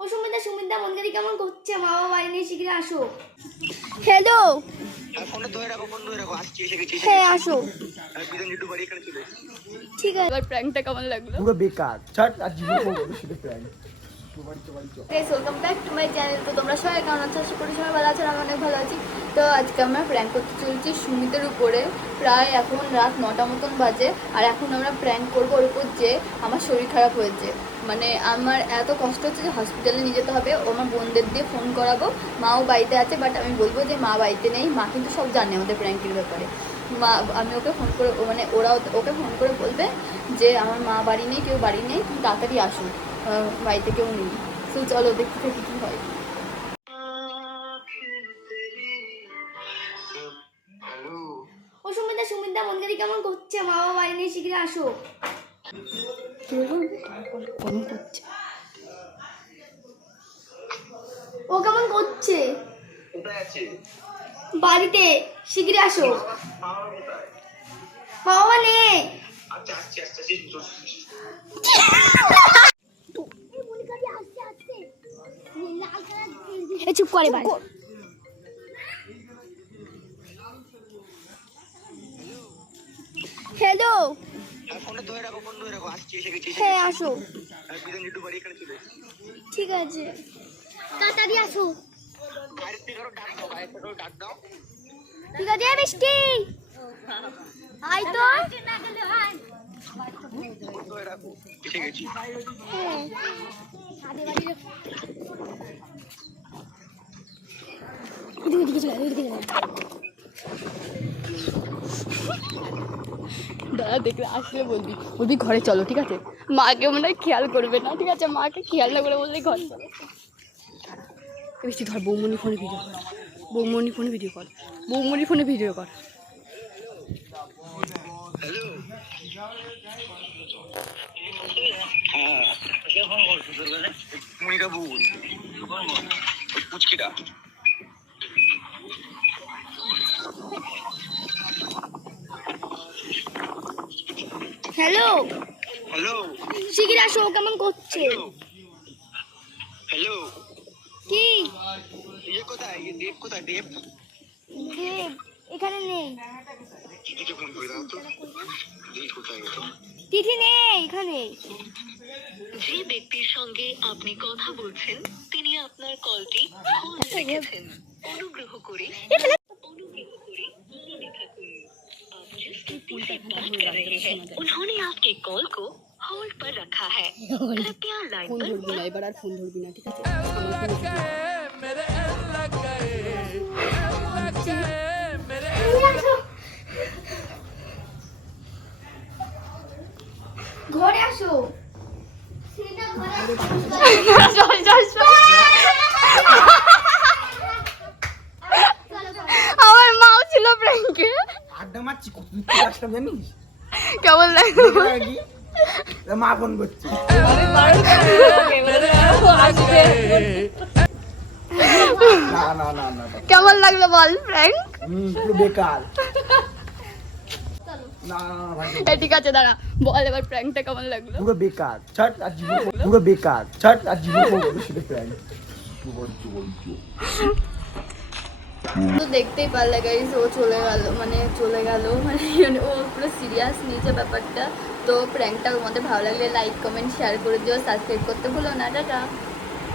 ও সুমিতা সুমিতা মনকারি কেমন করছে? মা বাবা বাড়ি নিয়ে শিগগিরই আসো। হ্যালো। হ্যাঁ, আসো। ঠিক আছে। এবার প্র্যাঙ্কটা কেমন লাগল? পুরো বেকার। ছাড় আর জীবন ওয়েলকাম তো তোমরা সবাই কেমন আছো? আশা করি ভালো আছো আমি অনেক ভালো আছি। তো আজকে আমরা প্র্যাঙ্ক করতে চলছি সুমিতের উপরে। প্রায় এখন রাত নটা মতন বাজে আর এখন আমরা প্র্যাঙ্ক করব ওর উপর যে আমার শরীর খারাপ হয়েছে। মানে আমার এত কষ্ট হচ্ছে যে হসপিটালে নিয়ে যেতে হবে। ও আমার বোনদের দিয়ে ফোন করাবো। মাও বাড়িতে আছে বাট আমি বলব যে মা বাড়িতে নেই। মা কিন্তু সব জানে আমাদের প্র্যাঙ্কের ব্যাপারে। মা আমি ওকে ফোন করে মানে ওরা ওকে ফোন করে বলবে যে আমার মা বাড়ি নেই কেউ বাড়ি নেই তুমি তাড়াতাড়ি আসো। আহ, বাড়িতে কেউ নেই। তো চলো দেখতে থাকি কি হয়। ও সুমিতা সুমিতা মনকারি কেমন করছে? মা বাবা বাড়ি নিয়ে আসো। কেমন করছে? ও কেমন করছে? বাড়িতে শিগগিরই আসো। মা বাবা নেই আচ্ছা আসছি আসছি চুপ করে বাড়ি হ্যালো হ্যাঁ, হ্যাঁ আসো। ঠিক আছে। তাড়াতাড়ি আসো। ঠিক আছে মিষ্টি। আই তো। এসে গেছি। হ্যাঁ। দাদা দেখলে আসলে বলবি। বলবি ঘরে চলো ঠিক আছে? মাকে মনে হয় খেয়াল করবে না ঠিক আছে? মাকে খেয়াল না করে বললে ঘর চলো। বেশি ধর বৌমনি ফোনে ভিডিও কর। বৌমনি ফোনে ভিডিও কর। বৌমনি ফোনে ভিডিও কর। হ্যালো হ্যাঁ হ্যালো হ্যালো শিগগির আসো কেমন করছে? হ্যালো কি? ইয়ে কোথায়? ইয়ে দেব কোথায়? দেব? দেব এখানে নেই। দিদিকে ফোন করে দাও তো। দিদি কোথায় তিথি নেই এখানে। যে ব্যক্তির সঙ্গে আপনি কথা বলছেন তিনি আপনার কলটি হোল্ড রেখেছেন। অনুগ্রহ করে অনুগ্রহ जिस व्यक्ति से बात कर रहे हैं उन्होंने आपके कॉल को होल्ड पर रखा है कृपया लाइन ফোন पर ধরবি না এবার আর ফোন ধরবি না ঠিক আছে আমার ফোনে ভিডিও কর। ঘরে আসো চল চল কেমন? তা মা ফোন। কেমন লাগল বল প্র্যাঙ্ক বেকার ঠিক আছে, দাঁড়া বল এবার প্র্যাঙ্কটা কেমন লাগল পুরো বেকার, ছাড়, আর জীবন পুরো বেকার ছাড় আর জীবন শুধু প্ল্যান তো দেখতেই পারলে গাইজ ও চলে গেল মানে চলে গেল মানে ও পুরো সিরিয়াস নিয়েছে ব্যাপারটা। তো প্র্যাঙ্কটা তোমাদের ভালো লাগলে লাইক কমেন্ট শেয়ার করে দিও সাবস্ক্রাইব করতে ভুলো না, টাটা।